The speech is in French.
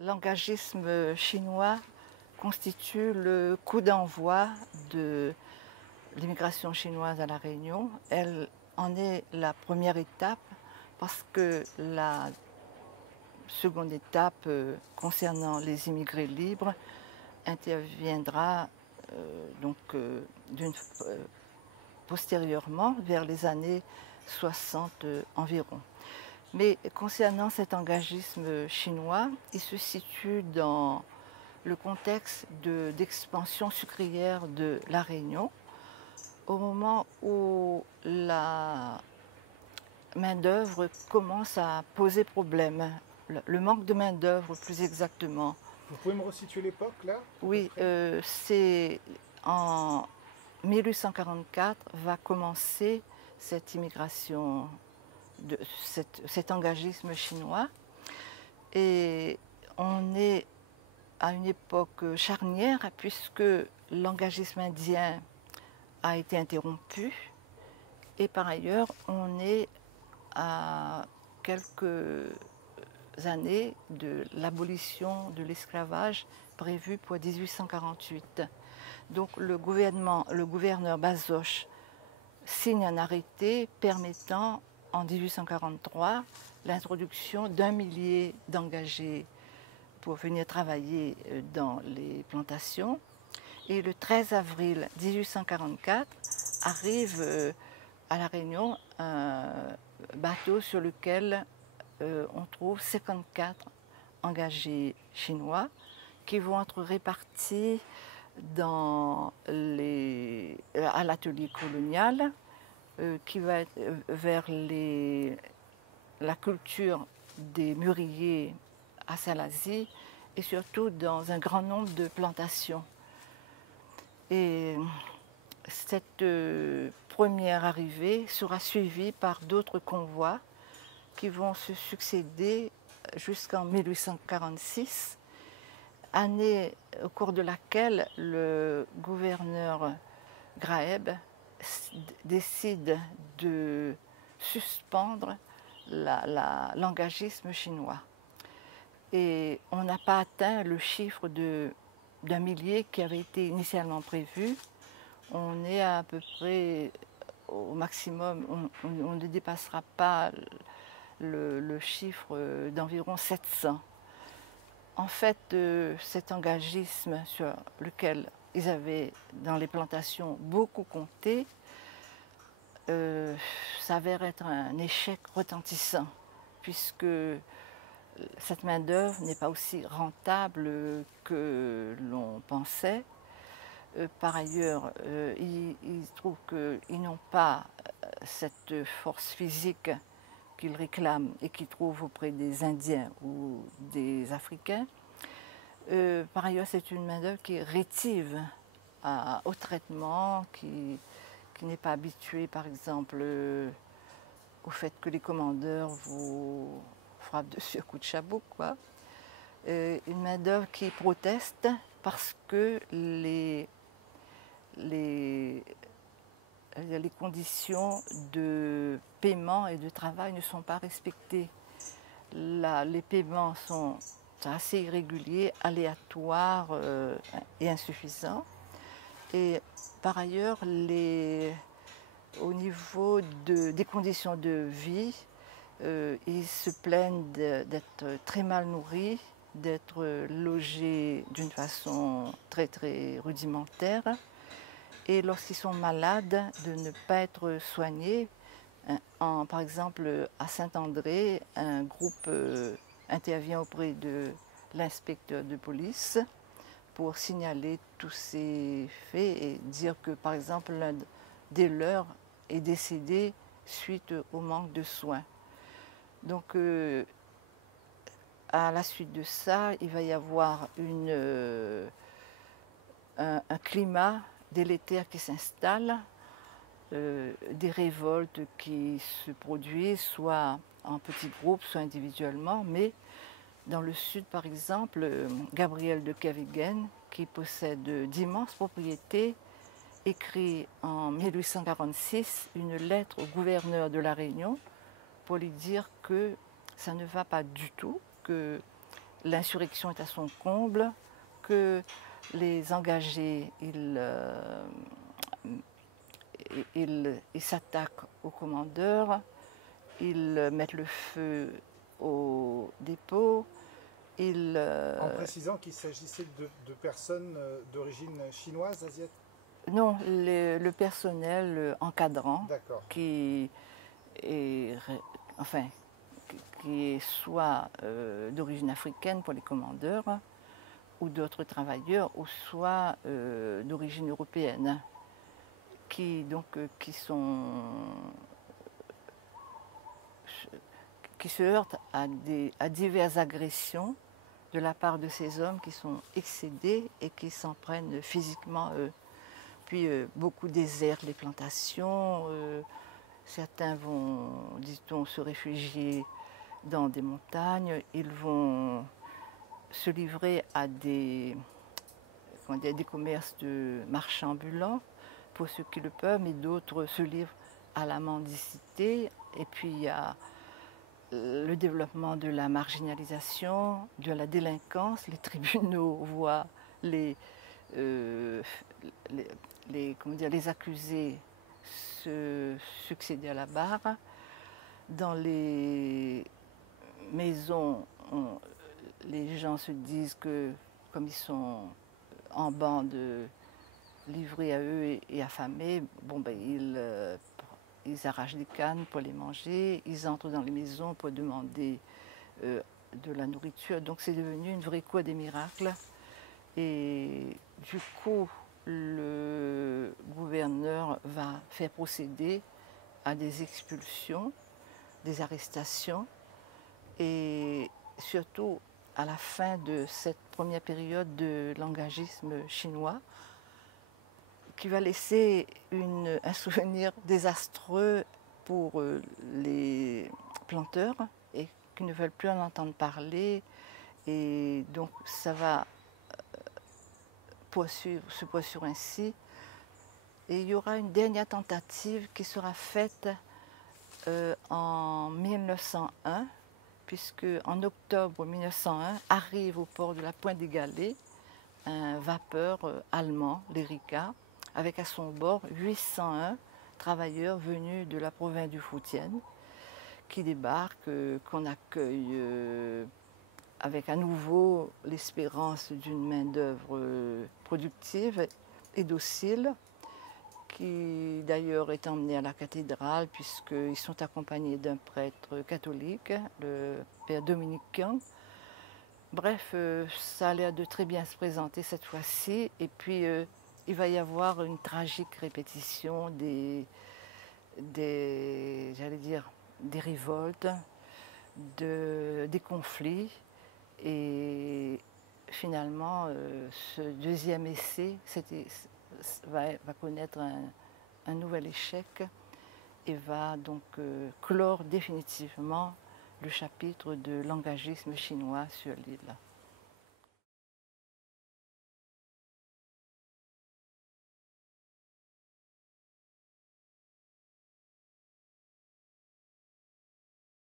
L'engagisme chinois constitue le coup d'envoi de l'immigration chinoise à La Réunion. Elle en est la première étape parce que la seconde étape concernant les immigrés libres interviendra postérieurement vers les années 60 environ. Mais concernant cet engagisme chinois, il se situe dans le contexte d'expansion sucrière de La Réunion, au moment où la main-d'œuvre commence à poser problème, le manque de main-d'œuvre plus exactement. Vous pouvez me resituer l'époque là? Oui, c'est en 1844 va commencer cette immigration, cet engagisme chinois. Et on est à une époque charnière puisque l'engagisme indien a été interrompu et par ailleurs on est à quelques années de l'abolition de l'esclavage prévue pour 1848. Donc le gouverneur Bazoche signe un arrêté permettant en 1843 l'introduction d'1 millier d'engagés pour venir travailler dans les plantations. Et le 13 avril 1844 arrive à La Réunion un bateau sur lequel on trouve 54 engagés chinois qui vont être répartis à l'atelier colonial qui va être vers la culture des mûriers à Salazie et surtout dans un grand nombre de plantations. Et cette première arrivée sera suivie par d'autres convois qui vont se succéder jusqu'en 1846, année au cours de laquelle le gouverneur Graeb décide de suspendre l'engagisme chinois. Et on n'a pas atteint le chiffre d'1 millier qui avait été initialement prévu. On est à peu près au maximum, on ne dépassera pas le chiffre d'environ 700. En fait, cet engagisme sur lequel ils avaient dans les plantations beaucoup compté s'avère être un échec retentissant puisque cette main-d'œuvre n'est pas aussi rentable que l'on pensait. Par ailleurs, ils trouvent qu'ils n'ont pas cette force physique qu'ils réclament et qu'ils trouvent auprès des Indiens ou des Africains. Par ailleurs, c'est une main-d'œuvre qui est rétive au traitement, qui n'est pas habituée, par exemple, au fait que les commandeurs vous frappent dessus à coups de chabot, quoi. Une main-d'œuvre qui proteste parce que les conditions de paiement et de travail ne sont pas respectées. Les paiements sont assez irréguliers, aléatoires et insuffisants. Et par ailleurs, au niveau des conditions de vie, ils se plaignent d'être très mal nourris, d'être logés d'une façon très très rudimentaire et lorsqu'ils sont malades de ne pas être soignés. Par exemple à Saint-André, un groupe intervient auprès de l'inspecteur de police pour signaler tous ces faits et dire que par exemple l'un des leurs est décédé suite au manque de soins. Donc à la suite de ça, il va y avoir un climat délétère qui s'installe, des révoltes qui se produisent, soit en petits groupes, soit individuellement, mais dans le sud, par exemple, Gabriel de Kervigen, qui possède d'immenses propriétés, écrit en 1846 une lettre au gouverneur de La Réunion pour lui dire que ça ne va pas du tout, que l'insurrection est à son comble, que les engagés, ils s'attaquent aux commandeurs, ils mettent le feu au dépôt. En précisant qu'il s'agissait de personnes d'origine chinoise, asiatique. Non, le personnel encadrant qui est, enfin, qui est soit d'origine africaine pour les commandeurs ou d'autres travailleurs, ou soit d'origine européenne, qui se heurtent à diverses agressions de la part de ces hommes qui sont excédés et qui s'en prennent physiquement à eux. Puis beaucoup désertent les plantations, certains vont, dit-on, se réfugier dans des montagnes, ils vont se livrer à des commerces de marchands ambulants pour ceux qui le peuvent, mais d'autres se livrent à la mendicité. Et puis il y a le développement de la marginalisation, de la délinquance. Les tribunaux voient les accusés se succéder à la barre. Dans les maisons, les gens se disent que, comme ils sont en bande livrés à eux et affamés, bon, ben, ils arrachent des cannes pour les manger, ils entrent dans les maisons pour demander de la nourriture. Donc c'est devenu une vraie cour des miracles. Et du coup, le gouverneur va faire procéder à des expulsions, des arrestations, et surtout à la fin de cette première période de l'engagisme chinois, qui va laisser un souvenir désastreux pour les planteurs et qui ne veulent plus en entendre parler. Et donc ça va se poursuivre ainsi. Et il y aura une dernière tentative qui sera faite en 1901, puisque en octobre 1901 arrive au port de la Pointe des Galets un vapeur allemand, l'Erika, avec à son bord 801 travailleurs venus de la province du Fujian, qui débarquent, qu'on accueille avec à nouveau l'espérance d'une main-d'œuvre productive et docile, qui d'ailleurs est emmené à la cathédrale puisqu'ils sont accompagnés d'un prêtre catholique, le père Dominicain. Bref, ça a l'air de très bien se présenter cette fois-ci. Et puis, il va y avoir une tragique répétition j'allais dire, des révoltes, des conflits. Et finalement, ce deuxième essai va connaître un nouvel échec et va donc clore définitivement le chapitre de l'engagisme chinois sur l'île.